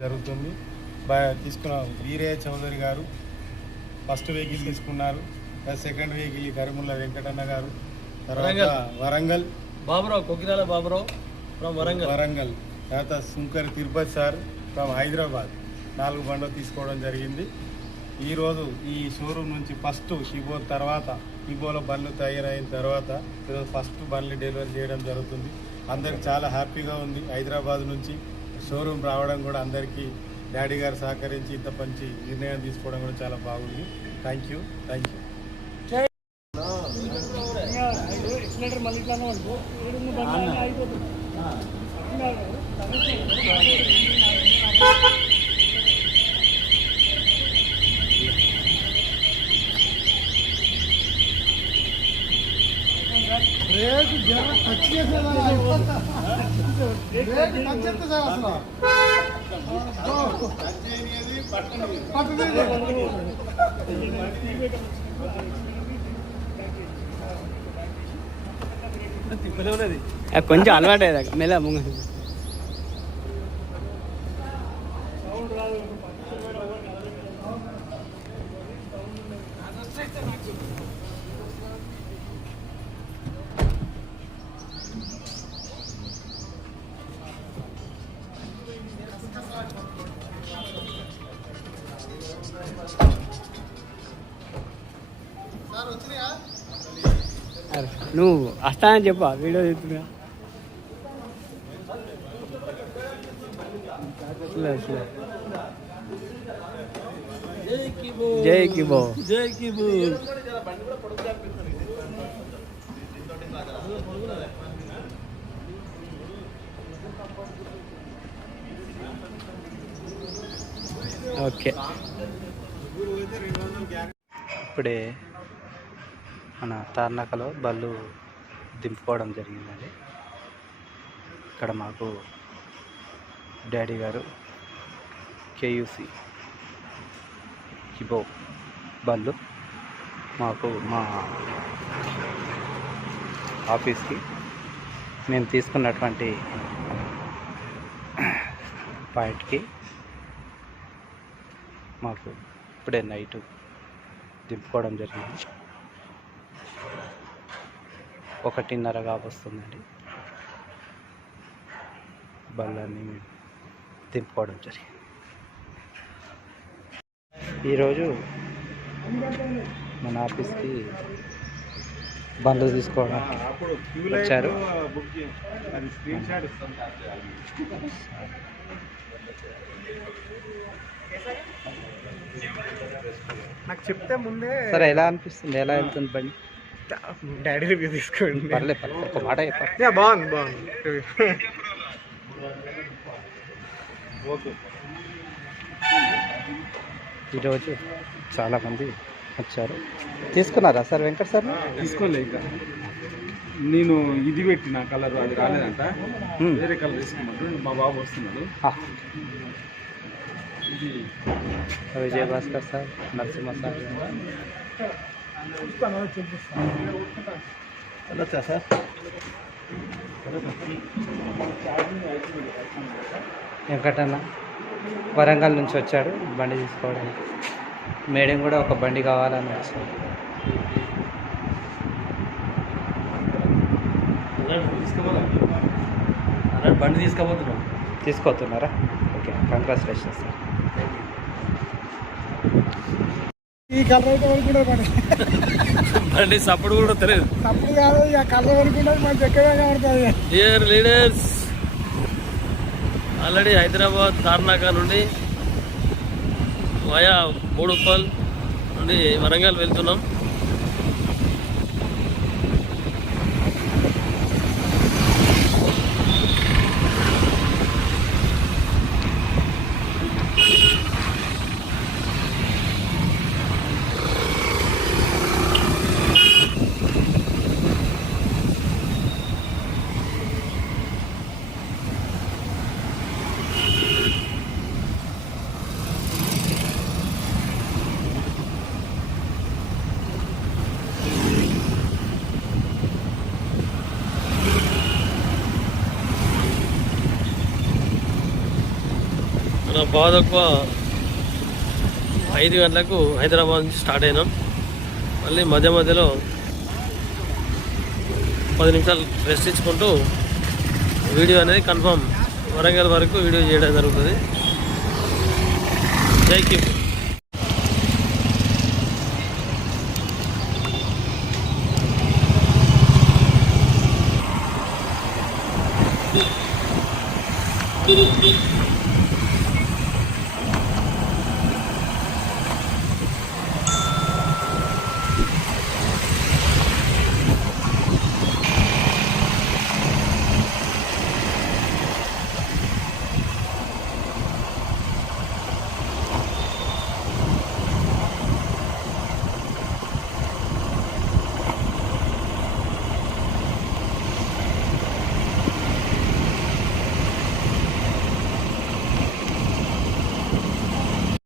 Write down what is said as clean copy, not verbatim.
జరుగుతుంది. తీసుకున్న వీరయ్య చౌదరి గారు ఫస్ట్ వెహికల్ తీసుకున్నారు. సెకండ్ వెహికల్ కరిముల్ల వెంకటన్న గారు, తర్వాత వరంగల్ బాబురావు కొకిరాల బాబురావు వరంగల్, తర్వాత సుంకరి తిరుపతి సార్ ఫ్రమ్ హైదరాబాద్ 4 బండ్లు తీసుకోవడం జరిగింది. ఈరోజు ఈ షోరూమ్ నుంచి ఫస్ట్ హిబోలో బండ్లు తయారైన తర్వాత ఈరోజు ఫస్ట్ బండ్లు డెలివరీ చేయడం జరుగుతుంది. అందరికి చాలా హ్యాపీగా ఉంది. హైదరాబాద్ నుంచి షోరూమ్ రావడం కూడా అందరికీ డాడీ గారు సహకరించి ఇంత మంచి నిర్ణయం తీసుకోవడం కూడా చాలా బాగుంది. Thank you. కొంచెం అలవాటు మెల్ల ముంగ నువ్వు వస్తానని చెప్పా వీడియో తీస్తున్నా. జై కిబో. ఓకే, ఇప్పుడే మన తార్నాకలో బళ్ళు దింపుకోవడం జరిగిందండి. ఇక్కడ మాకు డాడీ గారు కేయూసి కిబో బళ్ళు మాకు మా ఆఫీస్కి మేము తీసుకున్నటువంటి పాయింట్కి మాకు ఇప్పుడే నైటు దింపుకోవడం జరిగింది. 1:30 వస్తుందండి. బళ్ళని మేము దింపుకోవడం జరిగింది. ఈరోజు మన ఆఫీస్కి బండ్లు తీసుకోవడం వచ్చారు. నాకు చెప్తే ముందే సరే, ఎలా అనిపిస్తుంది? ఎలా వెళ్తుంది బండి? డాడీ రివ్యూ తీసుకోండి. పర్లేదు, ఒక మాట చెప్పండి. బాగుంది. ఈరోజు చాలామంది వచ్చారు. తీసుకున్నారా సార్ వెంకట్ సార్? తీసుకోలే, ఇంకా నేను ఇది పెట్టిన కలర్ అది రాలేదంట, వేరే కలర్ తీసుకున్నాడు. మా బాబు వస్తున్నాడు. Vijayabhaskar sir, Narasimha sir, sir Venkatanna Warangal నుంచి వచ్చాడు బండి తీసుకోవడానికి. మేడం కూడా ఒక బండి కావాలని వచ్చాడు. బండి తీసుకోతున్నారా? Okay, congratulations sir. ఈ కలర్ అయితే కూడా బండి సప్పుడు కూడా తెలియదు. తప్పుడు కాదు, ఇక కలర్ వరకు మంచి ఎక్కడే కనబడుతుంది. Dear leaders, already Hyderabad Tarnaka నుండి వయా బోడుప్పల్ నుండి వరంగల్ వెళ్తున్నాం. పావుతక్కువ 5 గంటలకు హైదరాబాద్ నుంచి స్టార్ట్ అయినాం. మళ్ళీ మధ్య మధ్యలో 10 నిమిషాలు రెస్ట్ ఇచ్చుకుంటూ వీడియో అనేది కన్ఫర్మ్ వరంగల్ వరకు వీడియో చేయడం జరుగుతుంది. జై కిమ్.